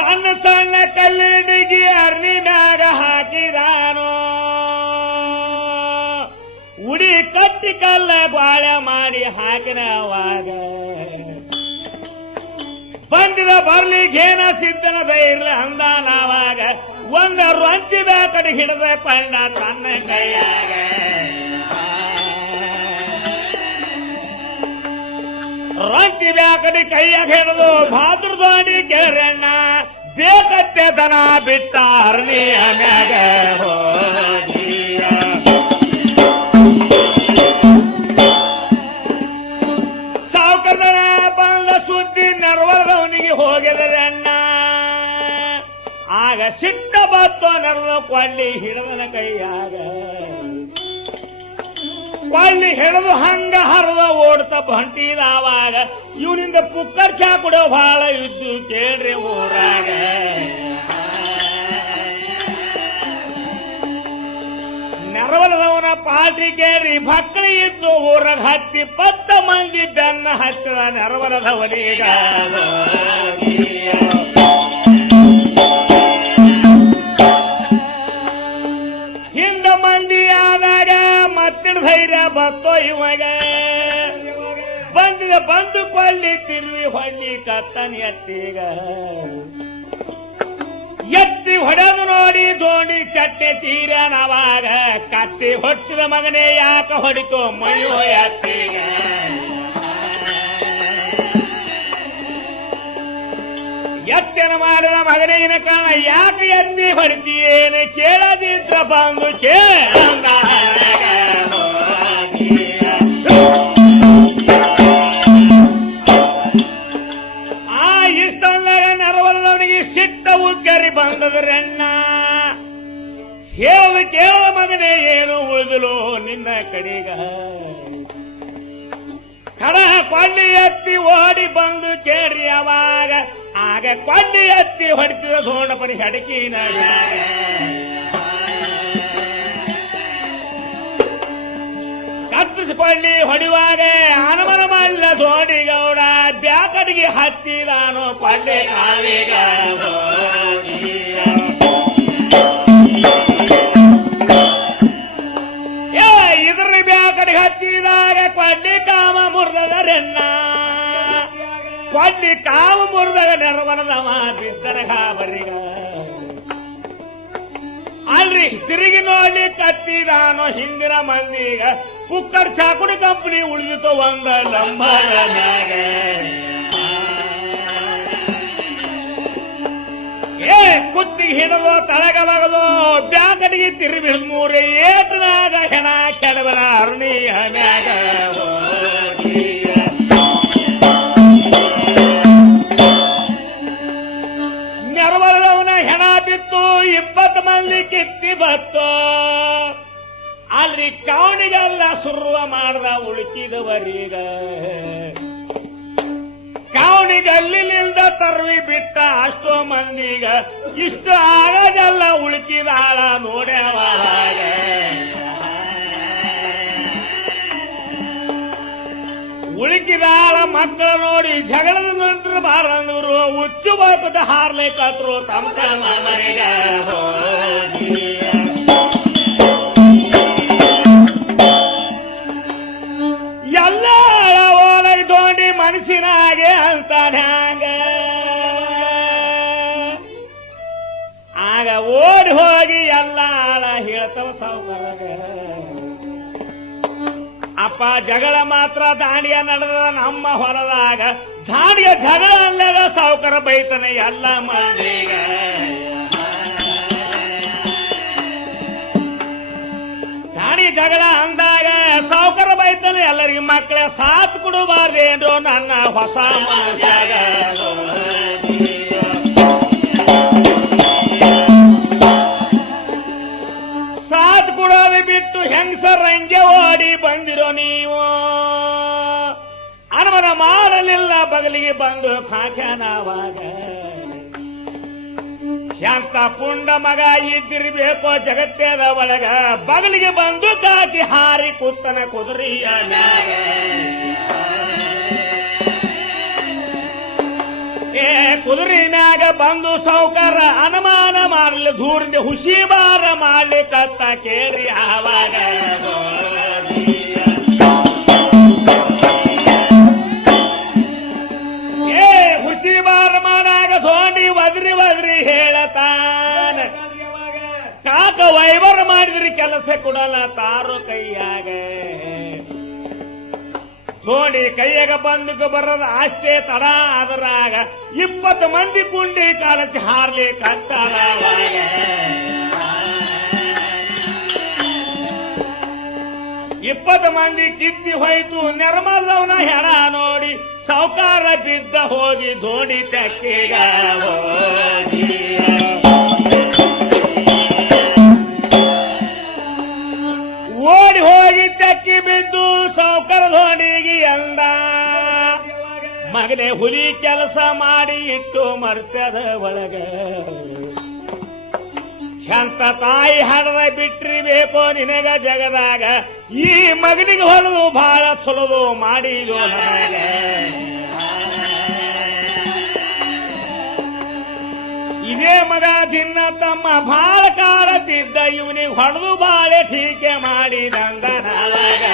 ಸಣ್ಣ ಸಣ್ಣ ಕಲ್ಲಿಡಿಗಿ ಅರ್ನಿನಾಗ ಹಾಕಿದಾನೋ ಉಡಿ ಕಟ್ಟಿ ಕಲ್ಲ ಬಾಳೆ ಮಾಡಿ ಹಾಕಿನವಾಗ ಬಂದಿದ ಬರ್ಲಿಗೇನ ಸಿದ್ಧನದ ಇರ್ಲಿ ಅಂದ ನಾವಾಗ ಒಂದ ರಂಚಿ ಬ್ಯಾಕಡೆ ಹಿಡಿದ ಪಂಡ ತನ್ನ ಕೈಯಾಗ ರಂಚಿ ಬ್ಯಾಕಡೆ ಕೈಯಾಗ ಹಿಡಿದು ಭಾದ್ರದೋಡಿ ಕೇರಣ್ಣ ಬೇಕತ್ತೆ ದನ ಬಿಟ್ಟ ಅರ್ನಿಯ ಮ್ಯಾಗ ಹೋಗಿಯ ಸಾವುಕರನ ಬಂದ ಸುದ್ದಿ ನೆರವರವನಿಗೆ ಹೋಗಿದರೆ ಅಣ್ಣ ಆಗ ಸಿಟ್ಟ ಬತ್ತು ನೆರವ ಕೊಳ್ಳಿ ಹಿಡಿದನ ಕೈಯಾಗ ಕೊಳ್ಳಿ ಹಿಡಿದು ಹಂಗ ಹರಿದ ಓಡ್ತಾ ಹೊಂಟಿದಾವಾಗ ಇವನಿಂದ ಪುಕ್ಕರ್ ಚಾ ಕುಡಿಯೋ ಬಹಳ ಇದ್ದು ಕೇಳ್ರಿ ಊರಾಗ ನೆರವಲದವನ ಪಾಟಿ ಕೇಳ್ರಿ ಭಕ್ತಿ ಇದ್ದು ಊರಾಗ ಹತ್ತಿ 10 ಮಂದಿ ಬೆನ್ನ ಹತ್ತಿದ ನೆರವಲದವನೀಗ ಹಿಂದ ಮಂದಿ ಆದಾಗ ಮತ್ತಿನ ಧೈರ್ಯ ಬತ್ತೋ ಇವಾಗ ಬಂದಿದ ಬಂದು ಕೊಳ್ಳಿ ತಿರುವಿ ಹೊಳ್ಳಿ ಕತ್ತನ ಎತ್ತಿ ಹೊಡೆದು ನೋಡಿ ದೋಣಿ ಚಟ್ಟೆ ತೀರನವಾಗ ಕತ್ತಿ ಹೊಟ್ಟಿದ ಮಗನೇ ಯಾಕ ಹೊಡಿತೋ ಮೈಯೋ ಎತ್ತಿಗ ಎತ್ತನ ಮಾಡಿದ ಮಗನಿಗಿನ ಕಾಣ ಯಾಕೆ ಎತ್ತಿ ಹೊಡಿತೀಯೇನು ಕೇಳದಿದ್ರ ಬಂದು ಕೇಳ ಆ ಇಷ್ಟೊಂದಾಗ ನೆರವಲ್ಲವನಿಗೆ ಸಿಟ್ಟ ಉಗ್ಗರಿ ಬಂದದ್ರಣ್ಣ ಹೇಳು ಕೇಳ ಮಗನೇ ಏನು ಉಳಿದಲು ನಿನ್ನ ಕಡೆಗ ಕಡ ಕೊಳ್ಳಿ ಎತ್ತಿ ಓಡಿ ಬಂದು ಕೇಳ್ರಿ ಅವಾಗ ಆಗ ಕೊಳ್ಳಿ ಎತ್ತಿ ಹೊಡಿತಿದ ಸೋಣಪನಿ ಹಡಕಿನ ಕತ್ತಿಸಿಕೊಳ್ಳಿ ಹೊಡಿವಾಗ ಹನುಮನ ಮಲ್ಲ ಸೋಡಿಗೌಡ ಬ್ಯಾಕಡಿಗೆ ಹಚ್ಚಿದಾನು ಕೊಳ್ಳಿ ಕಾವಿಗ ಇದ್ರ ಬ್ಯಾಕಡಿಗೆ ಹಚ್ಚಿದಾಗ ಕೊಳ್ಳಿ ಕಾಮ ಮುರಿದರೆನ್ನ ಕೊಳ್ಳಿ ಕಾಮ ಮುರಿದಾಗ ನೆರವನದವ ಬಿದ್ದರ ಗಾಬರಿಗ ಅಲ್ರಿ ತಿರುಗಿ ನೋಡಿ ಕತ್ತಿದಾನೋ ಹಿಂದಿನ ಮಂದಿಗ ಕುಕ್ಕರ್ ಚಾಕುಡಿ ಕಂಪನಿ ಉಳಿದಿತ್ತು ಒಂದ ಲಂಬರನಾಗ ಕುತ್ತಿಗೆ ಹಿಡಿದು ತಳಗಲಗದು ಬ್ಯಾಕಡಿಗೆ ತಿರುಗಿ 3 ಏಟನಾಗ ಹೆಣ ಕೆಡವನ ಅರುಣಿಯ ಮ್ಯಾಗ ನೆರವರದವನ ಹೆಣ ಬಿತ್ತು 20 ಮಂದಿ ಕಿತ್ತಿ ಬತ್ತು ಅಲ್ರಿ ಕಾವಣಿಗೆಲ್ಲ ಸುರುವ ಮಾಡ್ದ ಉಳುಕಿದವರೀಗ ಕಾವಣಿಗಲ್ಲಿಂದ ತರ್ವಿ ಬಿಟ್ಟ ಅಷ್ಟೋ ಮಂದಿಗ ಇಷ್ಟು ಆಗದೆಲ್ಲ ಉಳುಕಿದಾಳ ನೋಡ್ಯಾವಾಗ ಉಳುಕಿದಾಳ ಮಕ್ಕಳು ನೋಡಿ ಜಗಳದ ನಂತರ ಬಾರಂದ್ರು ಹುಚ್ಚು ಬಾಪದ ಹಾರ್ಲಿಕ್ಕತ್ರು ತಮ್ಮ ಮನೆಗ ಎಲ್ಲ ಓಲಗ್ ತೋಂಡಿ ಮನಸ್ಸಿನಾಗೆ ಅಂತಾನೆ ಹಂಗ ಆಗ ಓಡಿ ಹೋಗಿ ಎಲ್ಲ ಆಳ ಹೇಳ್ತವ ಸಾವುಕಾರಗ ಅಪ್ಪ ಜಗಳ ಮಾತ್ರ ದಾಂಡಿಯ ನಡೆದ ನಮ್ಮ ಹೊಲದಾಗ ದಾಂಡಿಯ ಜಗಳ ಅಲ್ಲದ ಸಾವುಕಾರ ಬೈತಾನೆ ಎಲ್ಲ ಮಂದಿಗ ದಾಡಿ ಜಗಳ ಅಂದಾಗ ಸಾವುಕಾರ ಬೈತಾನೆ ಎಲ್ಲರಿಗೆ ಮಕ್ಕಳ ಸಾಥ್ ಕೊಡಬಾರ್ದೇನ್ರು ನನ್ನ ಹೊಸ ಮನಸ್ಸಾಗ ಸಾಥ್ ಕೊಡೋದು ಬಿಟ್ಟು ಹೆಂಗಸರ ಹಂಗೆ ಓಡಿ ಬಂದಿರೋ ನೀವು ಅನುಮನ ಮಾಡಲಿಲ್ಲ ಬಗಲಿಗೆ ಬಂದು ಕಾಕ್ಯಾನವಾಗ ಎಂತ ಪುಂಡ ಮಗ ಇದ್ದಿರ್ಬೇಕೋ ಜಗತ್ತೇದ ಒಳಗ ಬಗಲಿಗೆ ಬಂದು ಕಾಕಿ ಹಾರಿ ಕೂತನ ಕುದುರೆಯ ಮ್ಯಾಗ ಕುದುರೆ ಮ್ಯಾಗ ಮನ್ಯಾಗ ಬಂದು ಸೌಕರ ಅನುಮಾನ ಮಾಡಲಿ ದೂರಿಂದ ಹುಷಿಬಾರ ಮಾಡ್ಲಿಕ್ಕತ್ತ ಕೇಳಿ ಆವಾಗ ಹುಷಿಬಾರ ಮಾಡಾಗ ಧೋಂಡಿ ಒದ್ರಿ ಹೇಳತಾನ ಕಾಕ ವೈವರ್ ಮಾಡಿದ್ರಿ ಕೆಲಸ ಕೊಡಲ್ಲ ತಾರು ಕೈಯಾಗ ಧೋಂಡಿ ಕೈಯಾಗ ಬಂದಕ್ಕೆ ಬರೋದು ಅಷ್ಟೇ ತಡ ಅದರಾಗ 20 ಮಂದಿ ಕುಂಡಿ ಕಾಲಕ್ಕೆ ಹಾರ್ಲಿ ಕತ್ತಾರ 20 ಮಂದಿ ಕಿತ್ತಿ ಹೋಯ್ತು ನಿರ್ಮಲವನ ಹೆಣ ನೋಡಿ ಸಾವುಕಾರ ಬಿದ್ದ ಹೋಗಿ ಧೋಣಿ ತೆಕ್ಕಿಗ ಓಡಿ ಹೋಗಿ ತೆಕ್ಕಿ ಬಿದ್ದು ಸಾವುಕಾರ ಧೋಣಿಗೆ ಅಂದ ಮಗನೇ ಹುಲಿ ಕೆಲಸ ಮಾಡಿ ಇಟ್ಟು ಮರ್ತದ ಒಳಗ ಎಂತ ತಾಯಿ ಹಡದ ಬಿಟ್ರಿ ಬೇಕೋ ನಿನಗ ಜಗದಾಗ ಈ ಮಗನಿಗೆ ಹೊಲದು ಬಹಳ ಸುಲದು ಮಾಡಿದು ನನಗೆ ಇದೇ ಮಗ ದಿನ ತಮ್ಮ ಬಾಳ ಕಾಲತ್ತಿದ್ದ ಇವನಿಗೆ ಹೊಡೆದು ಬಾಳೆ ಟೀಕೆ ಮಾಡಿದಂದ ನಾಳಗ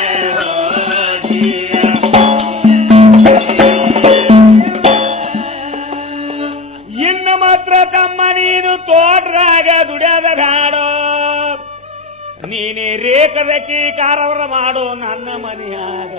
ಇನ್ನು ಮಾತ್ರ ತಮ್ಮ ನೀನು ತೋಟ್ರಾಗ ದುಡ್ಯದ ಬ್ಯಾಡೋ ನೀನೇ ರೇಖದಕ್ಕಿ ಕಾರವರ ಮಾಡೋ ನನ್ನ ಮನೆಯಾಗ